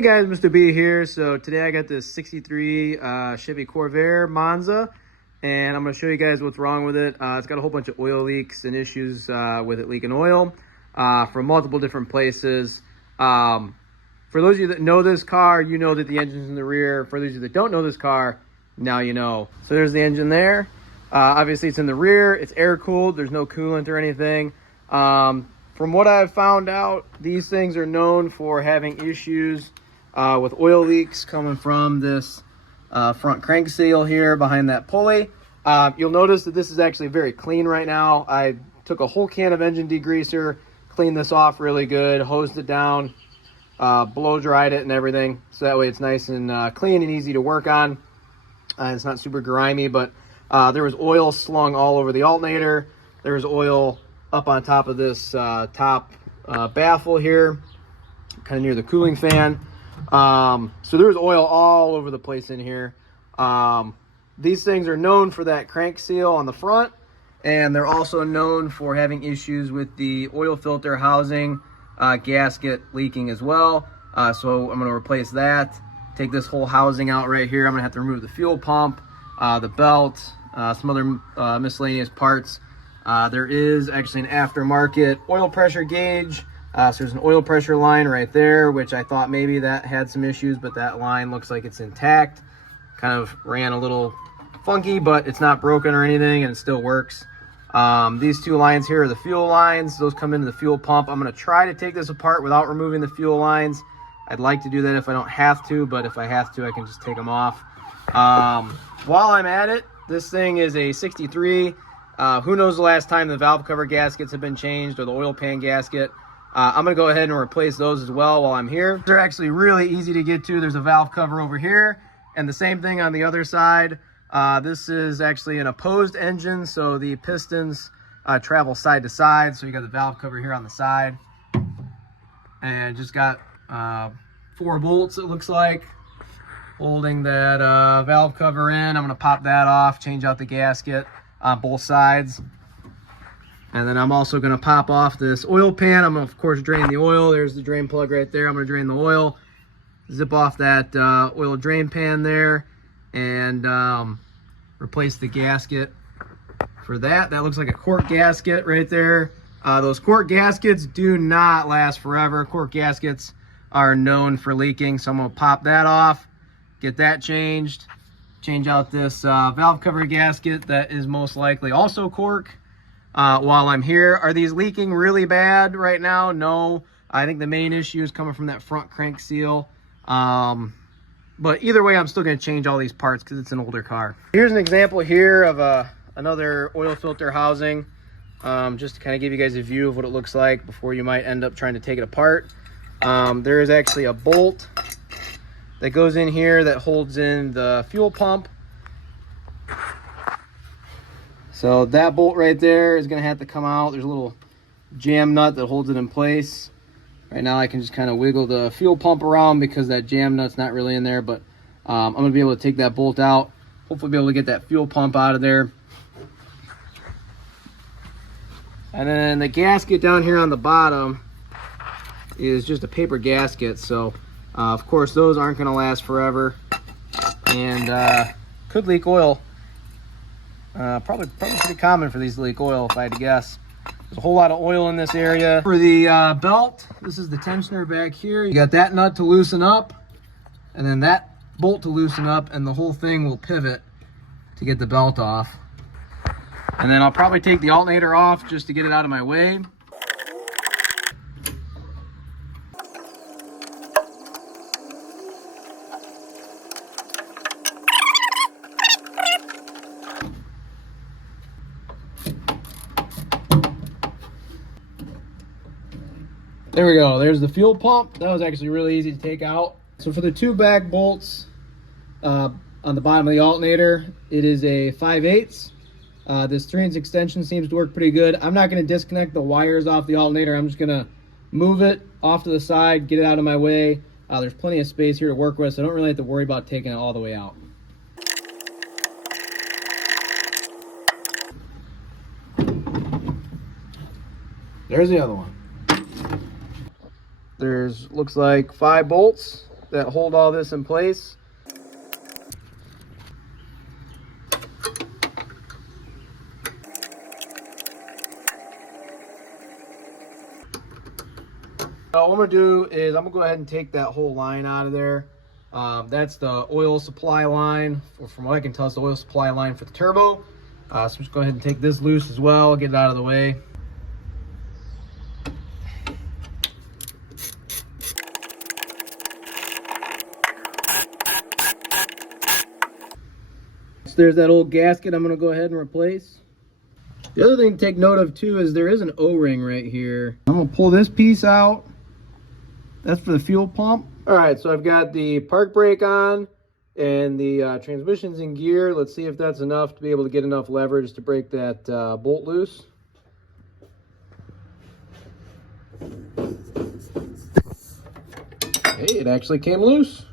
Hey guys, Mr.B here. So today I got this 63 Chevy Corvair Monza, and I'm going to show you guys what's wrong with it. It's got a whole bunch of oil leaks and issues with it leaking oil from multiple different places. For those of you that know this car, you know that the engine's in the rear. For those of you that don't know this car, now you know. So there's the engine there. Obviously it's in the rear. It's air cooled. There's no coolant or anything. From what I've found out, these things are known for having issues with oil leaks coming from this front crank seal here behind that pulley. You'll notice that this is actually very clean right now. I took a whole can of engine degreaser, cleaned this off really good, hosed it down, blow dried it and everything, so that way it's nice and clean and easy to work on. It's not super grimy, but there was oil slung all over the alternator. There was oil up on top of this top baffle here, kind of near the cooling fan. So there was oil all over the place in here. These things are known for that crank seal on the front, and they're also known for having issues with the oil filter housing gasket leaking as well. So I'm going to replace that, take this whole housing out right here. I'm going to have to remove the fuel pump, the belt, some other miscellaneous parts. There is actually an aftermarket oil pressure gauge. So there's an oil pressure line right there, which I thought maybe that had some issues, but that line looks like it's intact. Kind of ran a little funky, but it's not broken or anything, and it still works. These two lines here are the fuel lines. Those come into the fuel pump. I'm going to try to take this apart without removing the fuel lines. I'd like to do that if I don't have to, but if I have to, I can just take them off. While I'm at it, this thing is a 63. Who knows the last time the valve cover gaskets have been changed, or the oil pan gasket. I'm going to go ahead and replace those as well while I'm here. They're actually really easy to get to. There's a valve cover over here, and the same thing on the other side. This is actually an opposed engine, so the pistons travel side to side. So you got the valve cover here on the side, and just got 4 bolts, it looks like, holding that valve cover in. I'm going to pop that off, change out the gasket on both sides. And then I'm also going to pop off this oil pan. I'm going to, of course, drain the oil. There's the drain plug right there. I'm going to drain the oil, zip off that oil drain pan there, and replace the gasket for that. That looks like a cork gasket right there. Those cork gaskets do not last forever. Cork gaskets are known for leaking, so I'm going to pop that off, get that changed, change out this valve cover gasket that is most likely also cork. While I'm here, are these leaking really bad right now? No. I think the main issue is coming from that front crank seal. But either way, I'm still going to change all these parts because it's an older car. Here's an example here of another oil filter housing, just to kind of give you guys a view of what it looks like before you might end up trying to take it apart. There is actually a bolt that goes in here that holds in the fuel pump. So that bolt right there is going to have to come out. There's a little jam nut that holds it in place. Right now I can just kind of wiggle the fuel pump around because that jam nut's not really in there, but I'm going to be able to take that bolt out, hopefully be able to get that fuel pump out of there. And then the gasket down here on the bottom is just a paper gasket, so of course those aren't going to last forever and could leak oil. Probably pretty common for these to leak oil, if I had to guess. There's a whole lot of oil in this area. For the belt, this is the tensioner back here. You got that nut to loosen up, and then that bolt to loosen up, and the whole thing will pivot to get the belt off. And then I'll probably take the alternator off just to get it out of my way. There we go. There's the fuel pump. That was actually really easy to take out. So for the 2 back bolts on the bottom of the alternator, it is a 5/8. This 3-inch extension seems to work pretty good. I'm not going to disconnect the wires off the alternator. I'm just going to move it off to the side, get it out of my way. There's plenty of space here to work with, so I don't really have to worry about taking it all the way out. There's the other one. There's, looks like 5 bolts that hold all this in place. So what I'm going to do is I'm going to go ahead and take that whole line out of there. That's the oil supply line. From what I can tell, it's the oil supply line for the turbo. So I'm just go ahead and take this loose as well, get it out of the way. So there's that old gasket I'm going to go ahead and replace. The other thing to take note of too is there is an O-ring right here. I'm going to pull this piece out. That's for the fuel pump. All right, so I've got the park brake on and the transmission's in gear. Let's see if that's enough to be able to get enough leverage to break that bolt loose. Hey, it actually came loose.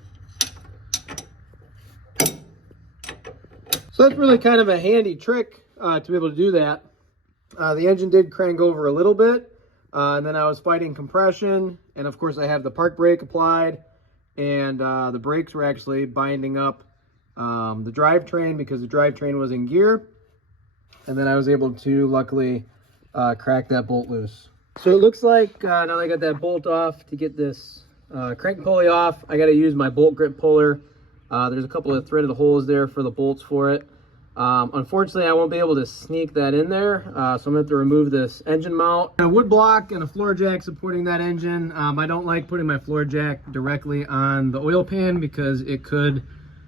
So that's really kind of a handy trick to be able to do that. The engine did crank over a little bit, and then I was fighting compression, and of course I have the park brake applied, and the brakes were actually binding up the drivetrain because the drivetrain was in gear, and then I was able to luckily crack that bolt loose. So it looks like now that I got that bolt off, to get this crank pulley off, I got to use my bolt grip puller. There's a couple of threaded holes there for the bolts for it. Unfortunately, I won't be able to sneak that in there, so I'm going to have to remove this engine mount. A wood block and a floor jack supporting that engine. I don't like putting my floor jack directly on the oil pan because it could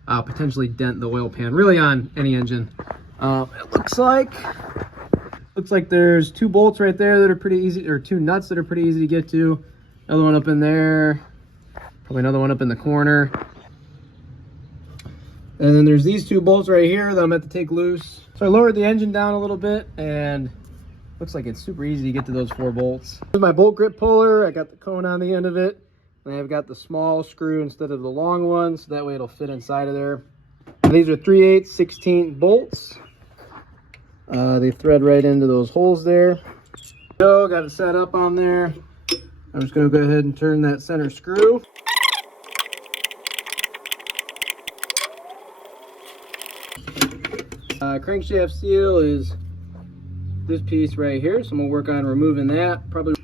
potentially dent the oil pan, really on any engine. It looks like there's two bolts right there that are pretty easy, or two nuts that are pretty easy to get to. Another one up in there, probably another one up in the corner. And then there's these two bolts right here that I'm going to have to take loose. So I lowered the engine down a little bit, and looks like it's super easy to get to those 4 bolts. Here's my bolt grip puller. I got the cone on the end of it, and I've got the small screw instead of the long one, so that way it'll fit inside of there. And these are 3/8 16 bolts. They thread right into those holes there. So got it set up on there. I'm just going to go ahead and turn that center screw. Crankshaft seal is this piece right here, so I'm going to work on removing that. Probably.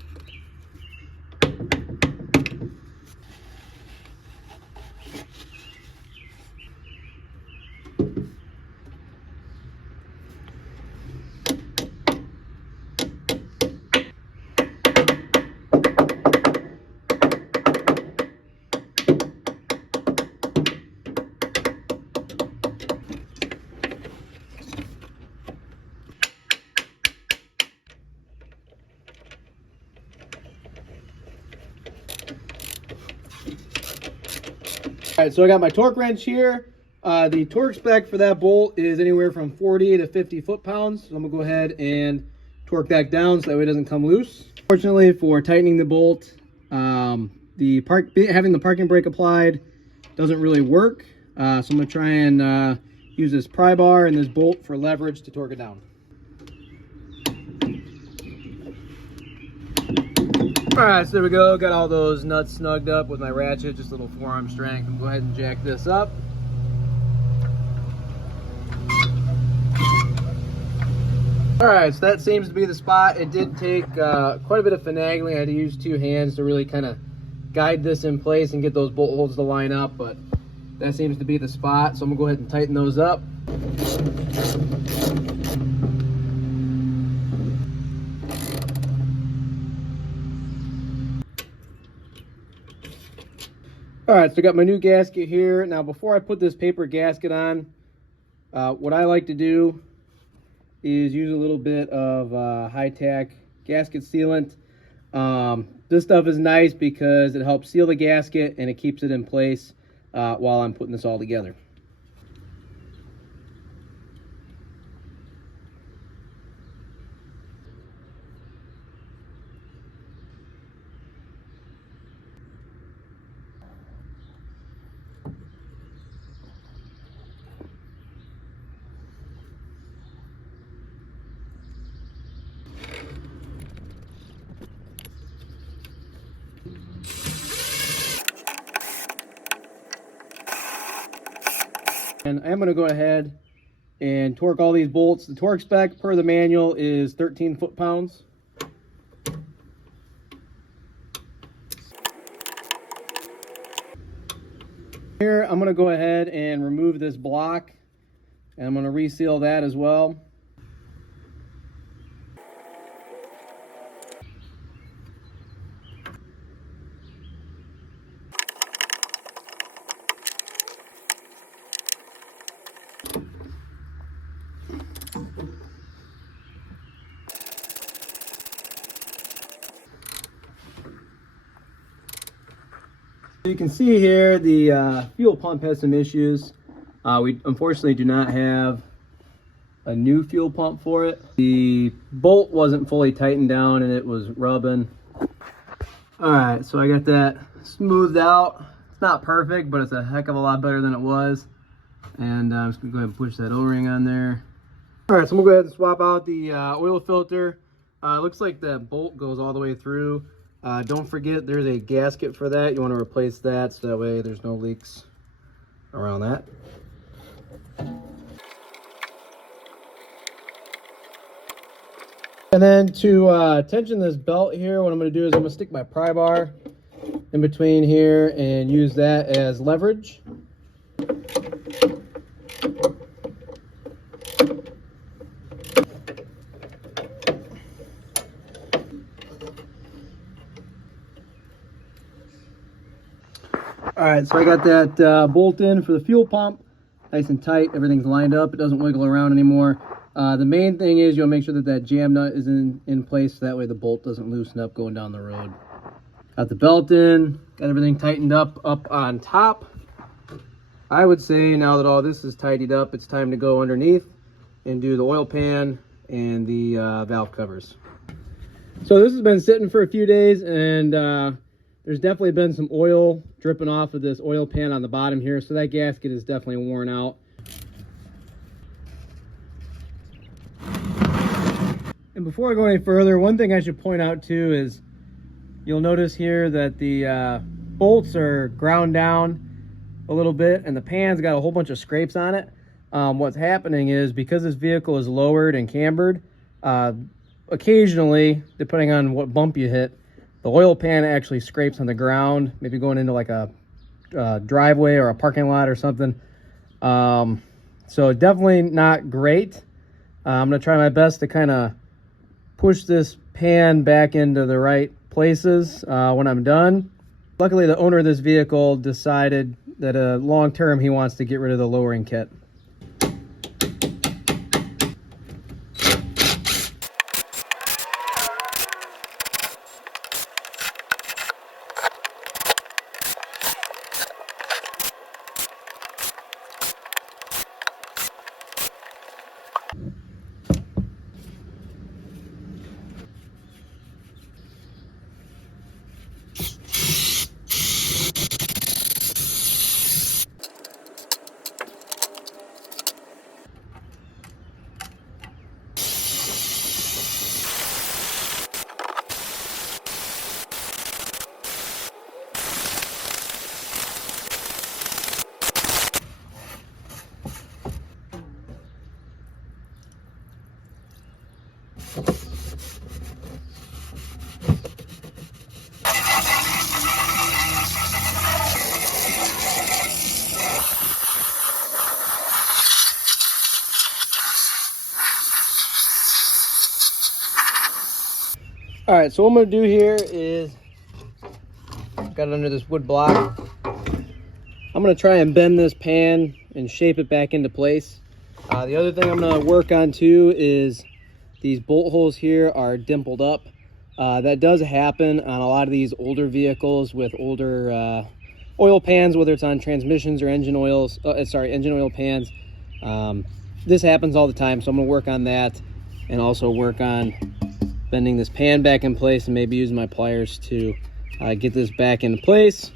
All right, so I got my torque wrench here. The torque spec for that bolt is anywhere from 40 to 50 foot-pounds. So I'm gonna go ahead and torque that down so that way it doesn't come loose. Fortunately, for tightening the bolt, having the parking brake applied doesn't really work. So I'm gonna try and use this pry bar and this bolt for leverage to torque it down. All right, so there we go. Got all those nuts snugged up with my ratchet, just a little forearm strength. I'll go ahead and jack this up. All right, so that seems to be the spot. It did take quite a bit of finagling. I had to use 2 hands to really kind of guide this in place and get those bolt holes to line up, but that seems to be the spot. So I'm gonna go ahead and tighten those up. All right, so I got my new gasket here. Now, before I put this paper gasket on, what I like to do is use a little bit of high-tack gasket sealant. This stuff is nice because it helps seal the gasket and it keeps it in place while I'm putting this all together. And I'm going to go ahead and torque all these bolts. The torque spec per the manual is 13 foot-pounds. Here I'm going to go ahead and remove this block, and I'm going to reseal that as well. You can see here the fuel pump has some issues. We unfortunately do not have a new fuel pump for it. The bolt wasn't fully tightened down and it was rubbing. Alright, so I got that smoothed out. It's not perfect, but it's a heck of a lot better than it was. And I'm just going to go ahead and push that O-ring on there. Alright, so I'm going to go ahead and swap out the oil filter. Looks like that bolt goes all the way through. Don't forget there's a gasket for that. You want to replace that so that way there's no leaks around that. And then to tension this belt here, what I'm going to do is I'm going to stick my pry bar in between here and use that as leverage. Alright, so I got that bolt in for the fuel pump, nice and tight, everything's lined up, it doesn't wiggle around anymore. The main thing is you'll make sure that that jam nut is in place, so that way the bolt doesn't loosen up going down the road. Got the belt in, got everything tightened up on top. I would say now that all this is tidied up, it's time to go underneath and do the oil pan and the valve covers. So this has been sitting for a few days, and there's definitely been some oil dripping off of this oil pan on the bottom here, so that gasket is definitely worn out. And before I go any further, one thing I should point out too is you'll notice here that the bolts are ground down a little bit and the pan's got a whole bunch of scrapes on it. What's happening is because this vehicle is lowered and cambered, occasionally, depending on what bump you hit, the oil pan actually scrapes on the ground, maybe going into like a driveway or a parking lot or something. So definitely not great. I'm going to try my best to kind of push this pan back into the right places when I'm done. Luckily, the owner of this vehicle decided that long term he wants to get rid of the lowering kit. All right, so what I'm going to do here is, got it under this wood block. I'm going to try and bend this pan and shape it back into place. The other thing I'm going to work on too is these bolt holes here are dimpled up. That does happen on a lot of these older vehicles with older oil pans, whether it's on transmissions or engine oils. Engine oil pans. This happens all the time, so I'm going to work on that and also work on bending this pan back in place and maybe using my pliers to get this back into place.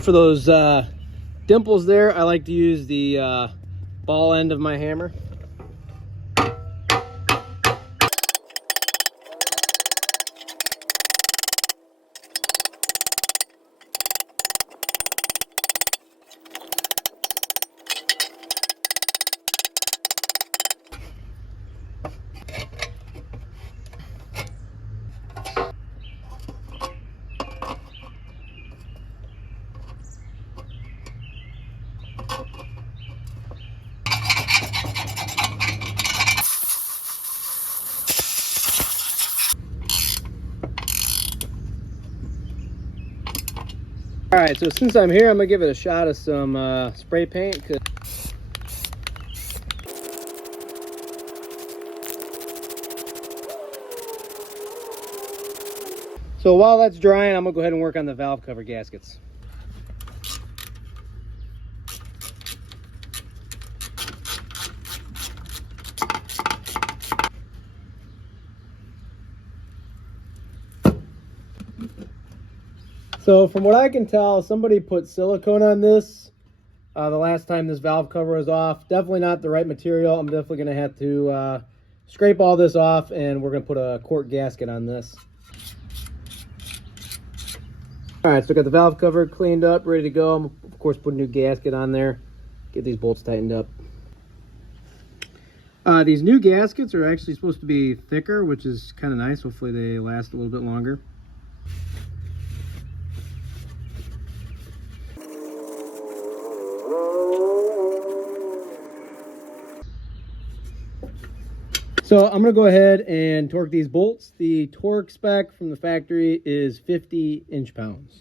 For those dimples there, I like to use the ball end of my hammer. All right, so since I'm here, I'm gonna give it a shot of some spray paint. So while that's drying, I'm gonna go ahead and work on the valve cover gaskets. So from what I can tell, somebody put silicone on this the last time this valve cover was off. Definitely not the right material. I'm definitely gonna have to scrape all this off, and we're gonna put a quart gasket on this. All right, so I got the valve cover cleaned up, ready to go. I'm, of course, put a new gasket on there, get these bolts tightened up. These new gaskets are actually supposed to be thicker, which is kind of nice. Hopefully they last a little bit longer. So I'm going to go ahead and torque these bolts. The torque spec from the factory is 50 inch-pounds.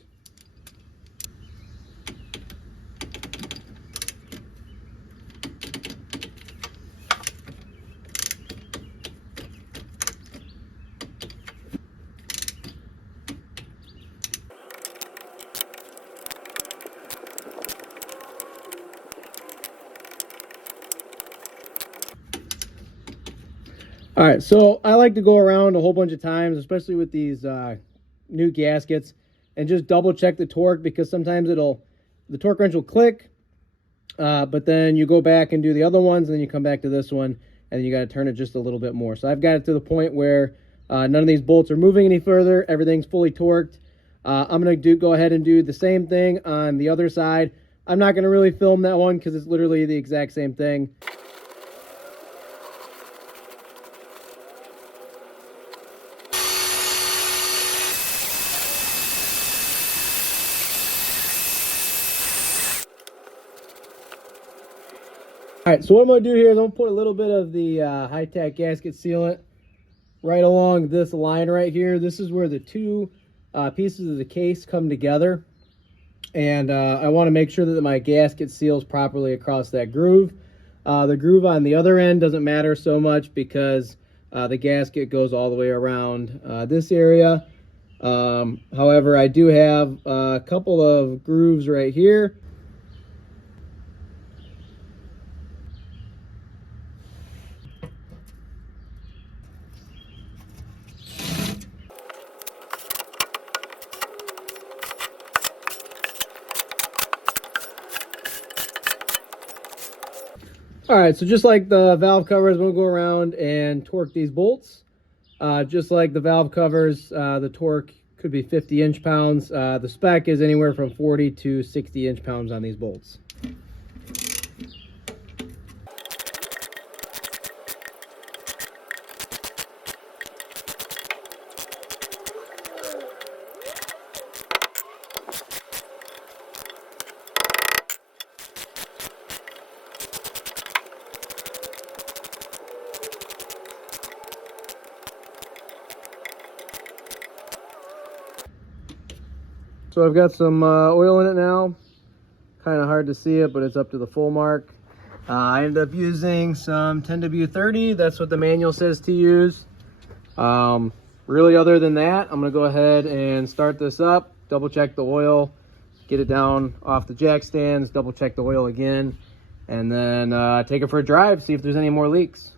All right, so I like to go around a whole bunch of times, especially with these new gaskets, and just double check the torque, because sometimes the torque wrench will click, but then you go back and do the other ones, and then you come back to this one, and then you got to turn it just a little bit more. So I've got it to the point where none of these bolts are moving any further. Everything's fully torqued. I'm going to go ahead and do the same thing on the other side. I'm not going to really film that one because it's literally the exact same thing. All right, so what I'm going to do here is I'm going to put a little bit of the high-tech gasket sealant right along this line right here. This is where the two pieces of the case come together. And I want to make sure that my gasket seals properly across that groove. The groove on the other end doesn't matter so much because the gasket goes all the way around this area. However, I do have a couple of grooves right here. All right, so just like the valve covers, we'll go around and torque these bolts. Just like the valve covers, the torque could be 50 inch-pounds. The spec is anywhere from 40 to 60 inch-pounds on these bolts. So I've got some oil in it now. Kind of hard to see it, but it's up to the full mark. I ended up using some 10W30. That's what the manual says to use. Really, other than that, I'm going to go ahead and start this up, double check the oil, get it down off the jack stands, double check the oil again, and then take it for a drive, see if there's any more leaks.